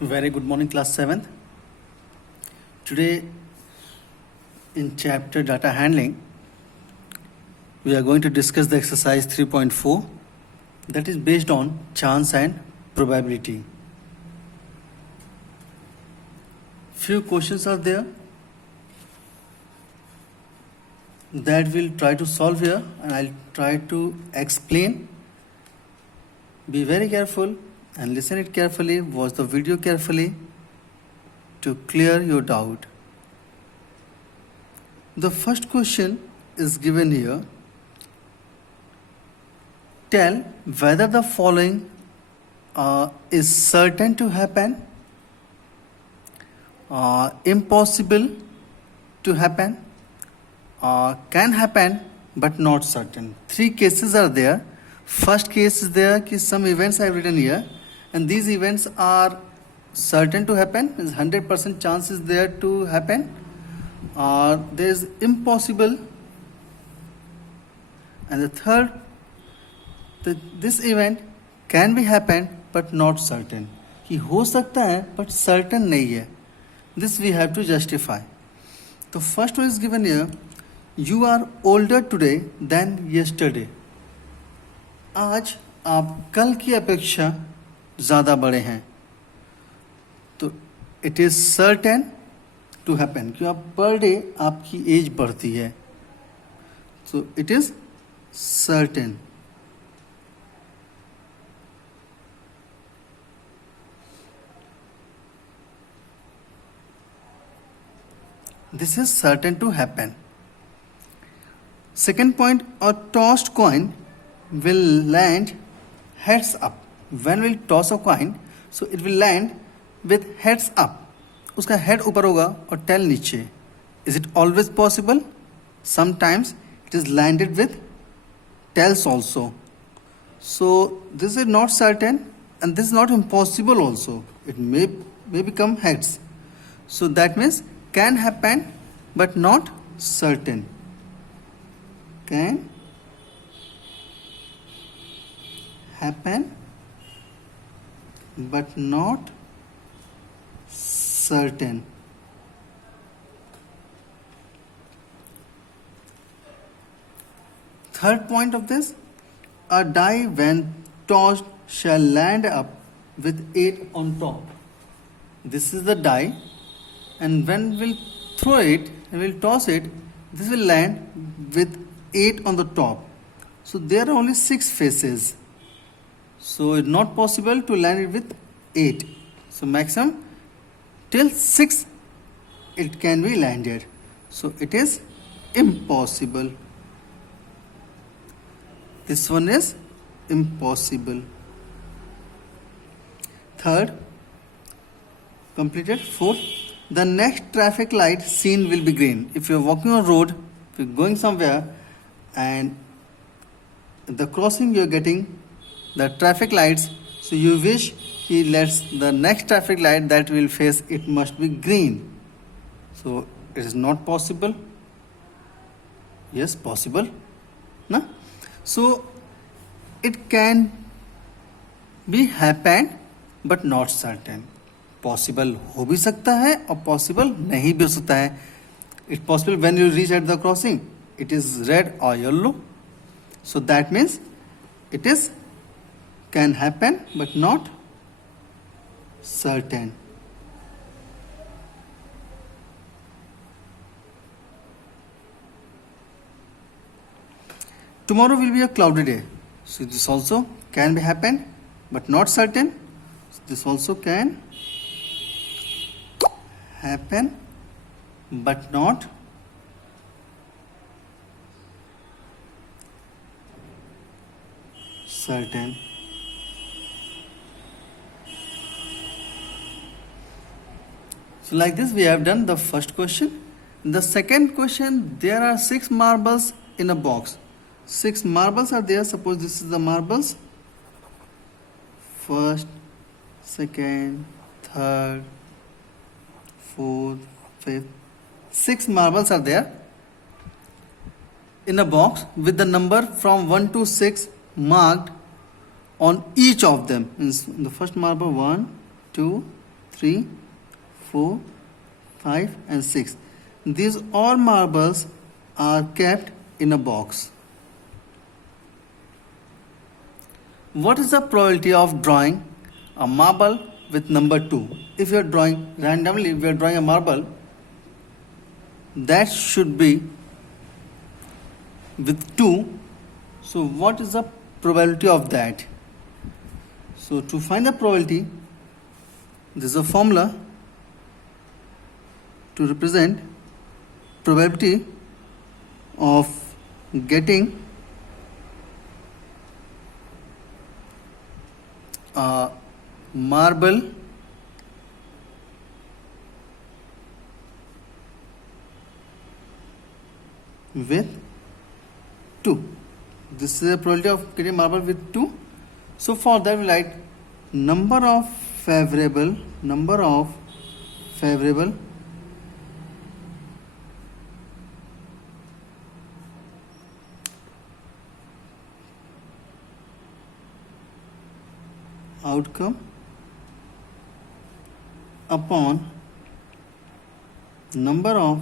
Very good morning, class 7th. Today, in chapter data handling, we are going to discuss the exercise 3.4 that is based on chance and probability. Few questions are there that we'll try to solve here, and I'll try to explain. Be very careful and listen it carefully, watch the video carefully to clear your doubt. The first question is given here. Tell whether the following is certain to happen, impossible to happen, can happen but not certain. Three cases are there. First case is there कि some events I have written here, and these events are certain to happen, is 100% chance is there to happen. There is impossible, and the third, this event can be happen but not certain. कि हो सकता है but certain नहीं है. This we have to justify. The first one is given here. You are older today than yesterday. आज आप कल की अपेक्षा ज़्यादा बड़े हैं, तो it is certain to happen कि आप पर डे आपकी एज बढ़ती है, so it is certain. This is certain to happen. Second point, a tossed coin will land heads up. When we'll toss a coin, so it will land with heads up. उसका head ऊपर होगा और tail नीचे. Is it always possible? Sometimes it is landed with tails also. So this is not certain, and this is not impossible also. It may become heads. So that means can happen but not certain. Can happen but not certain. Third point of this, a die when tossed shall land up with 8 on top. This is the die, and when we'll throw it and we'll toss it, this will land with 8 on the top. So there are only 6 faces. So it's not possible to land it with 8. So maximum till 6 it can be landed. So it is impossible. This one is impossible. Third, completed. Fourth, the next traffic light seen will be green. If you're walking on road, if you're going somewhere, and the crossing you're getting the traffic lights, so you wish he lets the next traffic light that will face it must be green. So it is not possible. Yes, possible. Na? So it can be happen but not certain. Possible हो भी सकता है और possible नहीं भी हो सकता है. It's possible when you reach at the crossing, it is red or yellow. So that means it is can happen but not certain. Tomorrow will be a cloudy day. So this also can be happen but not certain. This also can happen but not certain. So like this we have done the first question. In the second question, there are 6 marbles in a box. 6 marbles are there. Suppose this is the marbles. First, second, third, fourth, fifth. 6 marbles are there in a box with the number from 1 to 6 marked on each of them. In the first marble 1, 2, 3, 4, 5 and 6. These all marbles are kept in a box. What is the probability of drawing a marble with number 2? If you are drawing randomly, if you are drawing a marble, that should be with 2. So what is the probability of that? So to find the probability, this is a formula to represent probability of getting a marble with 2. This is the probability of getting marble with 2. So for that we write number of favorable outcome upon number of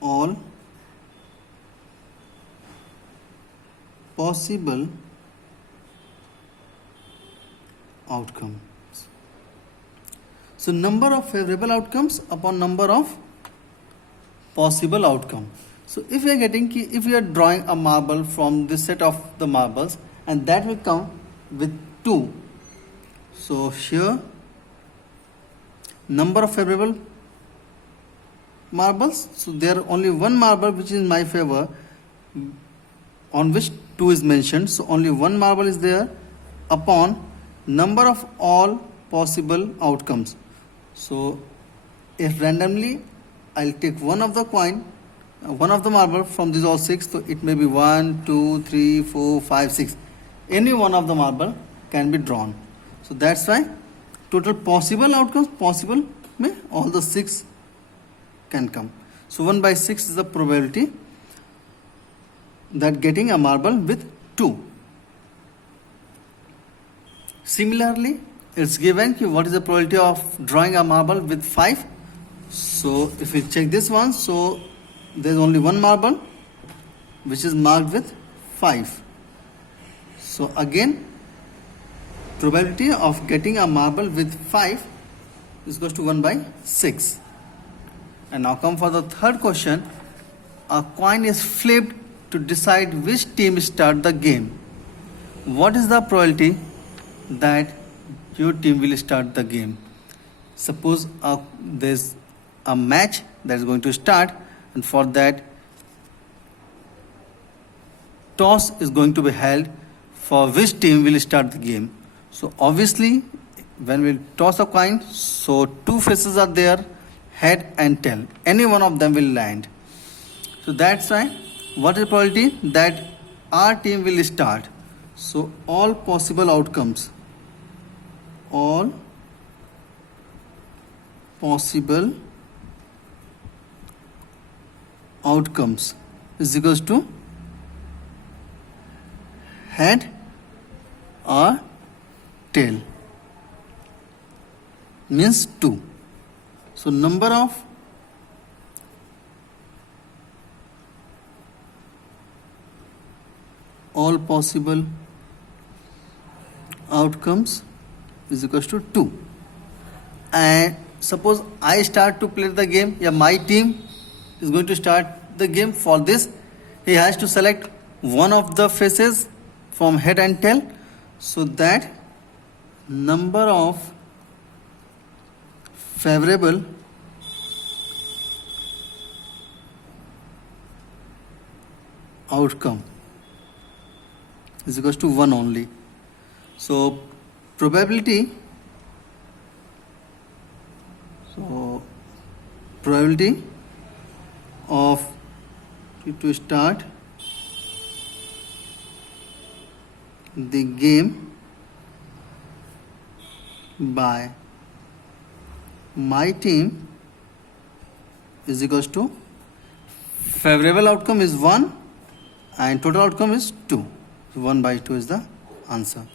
all possible outcomes. So number of favorable outcomes upon number of possible outcome. So if we are if we are drawing a marble from this set of the marbles, and that will come with 2. So here number of favorable marbles. So there are only one marble which is in my favor, on which 2 is mentioned. So only one marble is there upon number of all possible outcomes. So if randomly I'll take one of the coin, one of the marble from these all 6, so it may be 1, 2, 3, 4, 5, 6. Any one of the marble can be drawn. So that's why total possible outcomes, possible may all the 6 can come. So 1 by 6 is the probability that getting a marble with 2. Similarly, it's given what is the probability of drawing a marble with 5. So if we check this one, so there's only one marble which is marked with 5. So again, probability of getting a marble with 5 is equal to 1 by 6. And now come for the third question. A coin is flipped to decide which team start the game. What is the probability that your team will start the game? Suppose there's a match that is going to start, and for that toss is going to be held for which team will start the game. So obviously when we toss a coin, so 2 faces are there, head and tail. Any one of them will land. So that's why what is the probability that our team will start? So all possible outcomes, all possible outcomes is equals to head or tail, means 2. So number of all possible outcomes is equals to 2. And suppose I start to play the game, my team is going to start the game. For this, he has to select one of the faces from head and tail, so that number of favorable outcome is equals to 1 only. So probability of to start the game by my team is equals to favorable outcome is 1 and total outcome is 2. So 1 by 2 is the answer.